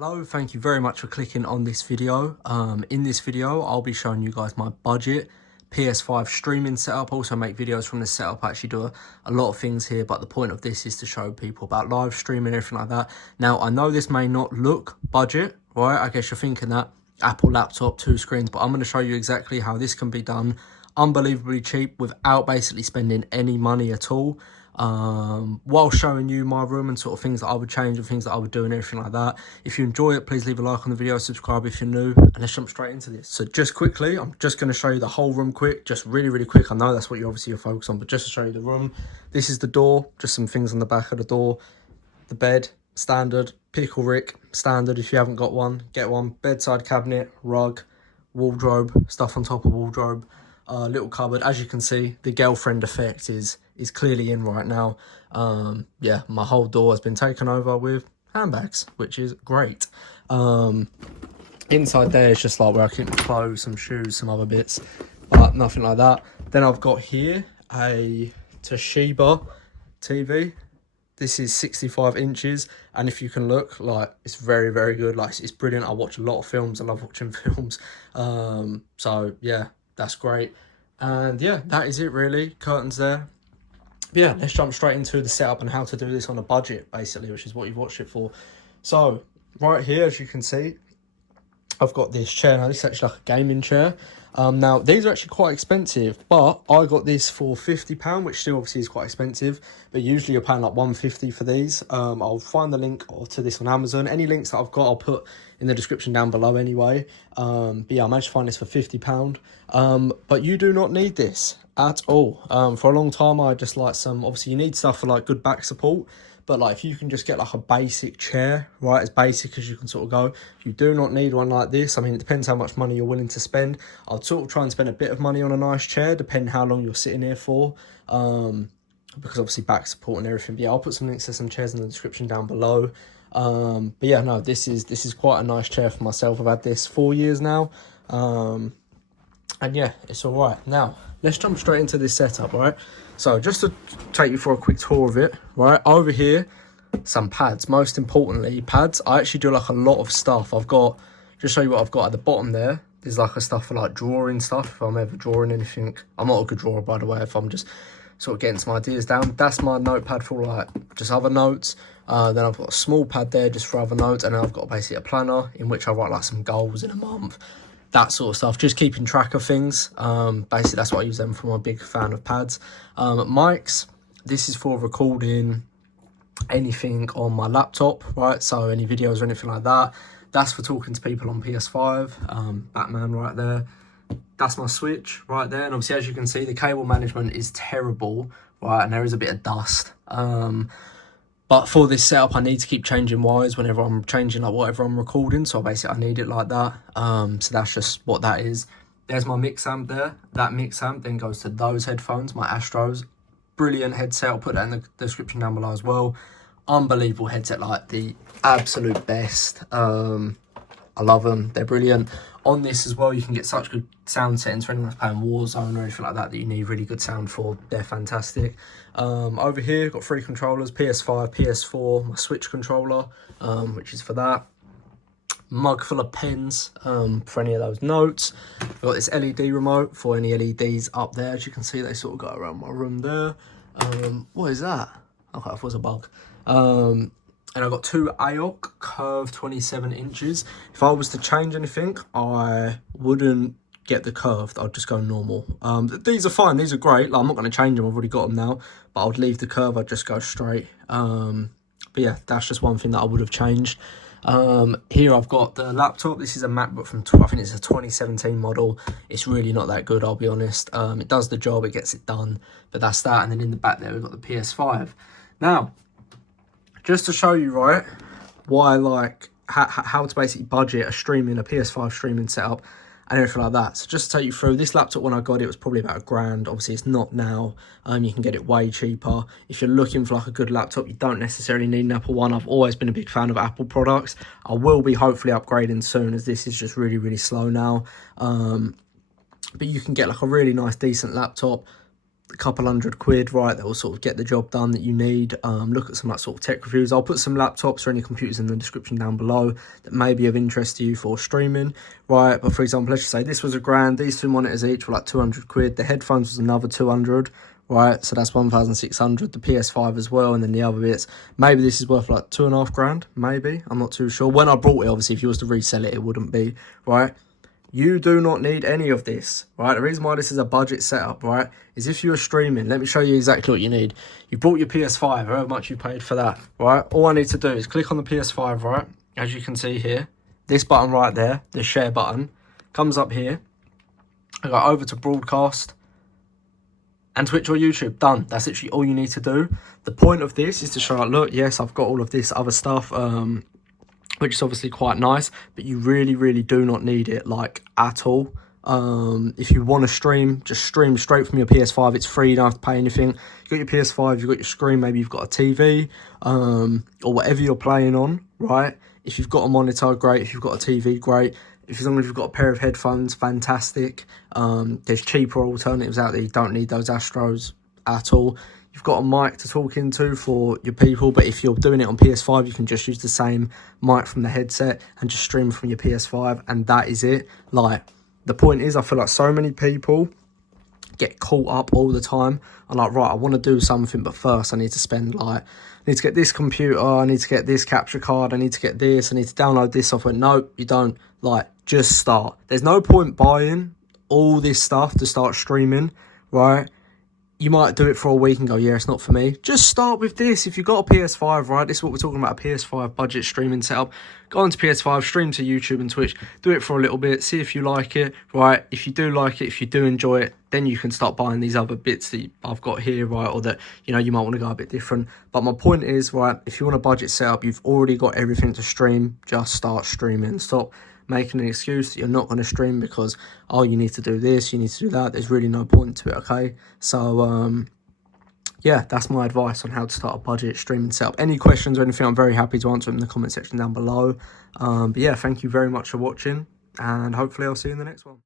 Hello, thank you very much for clicking on this video. In this video, I'll be showing you guys my budget PS5 streaming setup. Also make videos from this setup. I actually do a lot of things here, but the point of this is to show people about live streaming, everything like that. Now, I know this may not look budget, right? I guess you're thinking that Apple laptop, 2 screens, but I'm going to show you exactly how this can be done unbelievably cheap without basically spending any money at all. While showing you my room and sort of things that I would change and things that I would do and everything like that. If you enjoy it, please leave a like on the video, subscribe if you're new, and let's jump straight into this. So just quickly, I'm just going to show you the whole room quick, just really quick. I know that's what you obviously you're focused on, but just to show you the room. This is the door, just some things on the back of the door. The bed, standard. Pickle Rick, standard. If you haven't got one, get one. Bedside cabinet, rug, wardrobe, stuff on top of wardrobe. Little cupboard. As you can see, the girlfriend effect is clearly in right now. Yeah, my whole door has been taken over with handbags, which is great. Inside there is just like where I keep my clothes, some shoes, some other bits, but nothing like that. Then I've got here a Toshiba TV. This is 65 inches, and if you can look, like, it's very good. Like, it's brilliant. I watch a lot of films. I love watching films. So yeah, that's great. And yeah, that is it really. Curtains there. But yeah, let's jump straight into the setup and how to do this on a budget, basically, which is what you've watched it for. So right here, as you can see, I've got this chair. Now, this is actually like a gaming chair. Now, these are actually quite expensive, but I got this for £50, which still obviously is quite expensive, but usually you're paying like £150 for these. I'll find the link to this on Amazon. Any links that I've got, I'll put in the description down below anyway. But yeah, I managed to find this for £50. But you do not need this at all. For a long time, I just like some, obviously you need stuff for like good back support. But like if you can just get like a basic chair, right, as basic as you can sort of go, you do not need one like this. I mean, it depends how much money you're willing to spend. I'd sort of try and spend a bit of money on a nice chair, depending how long you're sitting here for. Because obviously back support and everything. But yeah, I'll put some links to some chairs in the description down below. But yeah, no, this is quite a nice chair for myself. I've had this 4 years now. And yeah, it's all right. Now, let's jump straight into this setup, right? So just to take you for a quick tour of it, right? Over here, some pads. Most importantly, pads. I actually do like a lot of stuff. I've got, just show you what I've got at the bottom there. There's like a stuff for like drawing stuff. If I'm ever drawing anything. I'm not a good drawer, by the way, if I'm just sort of getting some ideas down. That's my notepad for like just other notes. Then I've got a small pad there just for other notes. And then I've got basically a planner in which I write like some goals in a month. That sort of stuff, just keeping track of things. Basically, that's what I use them for. I'm a big fan of pads. Mics, this is for recording anything on my laptop, right? So any videos or anything like that. That's for talking to people on PS5. Batman right there. That's my switch right there. And obviously, as you can see, the cable management is terrible, right? And there is a bit of dust. But for this setup, I need to keep changing wires whenever I'm changing like whatever I'm recording. So basically, I need it like that. So that's just what that is. There's my mix amp there. That mix amp then goes to those headphones, my Astros. Brilliant headset. I'll put that in the description down below as well. Unbelievable headset, like the absolute best. I love them. They're brilliant. On this as well, you can get such good sound settings for anyone who's playing Warzone or anything like that that you need really good sound for. They're fantastic. Over here, got 3 controllers, PS5, PS4, my Switch controller, which is for that. Mug full of pens for any of those notes. I've got this LED remote for any LEDs up there. As you can see, they sort of go around my room there. What is that? Okay, I thought it was a bug. And I've got 2 AOC curved 27 inches. If I was to change anything, I wouldn't get the curved. I'd just go normal. These are fine. These are great. Like, I'm not going to change them. I've already got them now. But I would leave the curve. I'd just go straight. But yeah, that's just one thing that I would have changed. Here I've got the laptop. This is a MacBook from, I think it's a 2017 model. It's really not that good, I'll be honest. It does the job. It gets it done. But that's that. And then in the back there, we've got the PS5. Now, just to show you, right, why, like, how to basically budget a PS5 streaming setup and everything like that. So just to take you through, this laptop, when I got it, was probably about £1,000. Obviously, it's not now. You can get it way cheaper. If you're looking for, like, a good laptop, you don't necessarily need an Apple one. I've always been a big fan of Apple products. I will be hopefully upgrading soon, as this is just really slow now. But you can get, like, a really nice, decent laptop. a couple £100, right, that will sort of get the job done that you need. Look at some like sort of tech reviews. I'll put some laptops or any computers in the description down below that may be of interest to you for streaming, right? But for example, let's just say this was £1,000. These 2 monitors each were like £200. The headphones was another 200, right? So that's 1,600. The PS5 as well, and then the other bits. Maybe this is worth like £2,500. Maybe, I'm not too sure. When I bought it, obviously, if you was to resell it, it wouldn't be, right? You do not need any of this, right? The reason why this is a budget setup, right, is if you are streaming, let me show you exactly what you need. You bought your PS5, however much you paid for that, right? All I need to do is click on the PS5, right? As you can see here, this button right there, the share button, comes up here. I go over to broadcast and Twitch or YouTube, done. That's literally all you need to do. The point of this is to show, like, look, yes, I've got all of this other stuff, which is obviously quite nice, but you really do not need it, like, at all. If you want to stream, just stream straight from your PS5. It's free, you don't have to pay anything. You've got your PS5, you've got your screen, maybe you've got a TV, or whatever you're playing on, right? If you've got a monitor, great. If you've got a TV, great. As long as you've got a pair of headphones, fantastic. There's cheaper alternatives out there. You don't need those Astros at all. You've got a mic to talk into for your people, but if you're doing it on PS5, you can just use the same mic from the headset and just stream from your PS5, and that is it. Like, the point is, I feel like so many people get caught up all the time. I'm like, right, I want to do something, but first I need to spend, like, I need to get this computer, I need to get this capture card, I need to get this, I need to download this software. No, you don't. Like, just start. There's no point buying all this stuff to start streaming, right? You might do it for a week and go, yeah, it's not for me. Just start with this. If you've got a PS5, right, this is what we're talking about, a PS5 budget streaming setup. Go onto PS5, stream to YouTube and Twitch. Do it for a little bit. See if you like it, right? If you do like it, if you do enjoy it, then you can start buying these other bits that I've got here, right, or that, you know, you might want to go a bit different. But my point is, right, if you want a budget setup, you've already got everything to stream. Just start streaming. Stop making an excuse that you're not going to stream because, oh, you need to do this, you need to do that. There's really no point to it, okay? So, yeah, that's my advice on how to start a budget streaming setup. Any questions or anything, I'm very happy to answer them in the comment section down below. But yeah, thank you very much for watching, and hopefully I'll see you in the next one.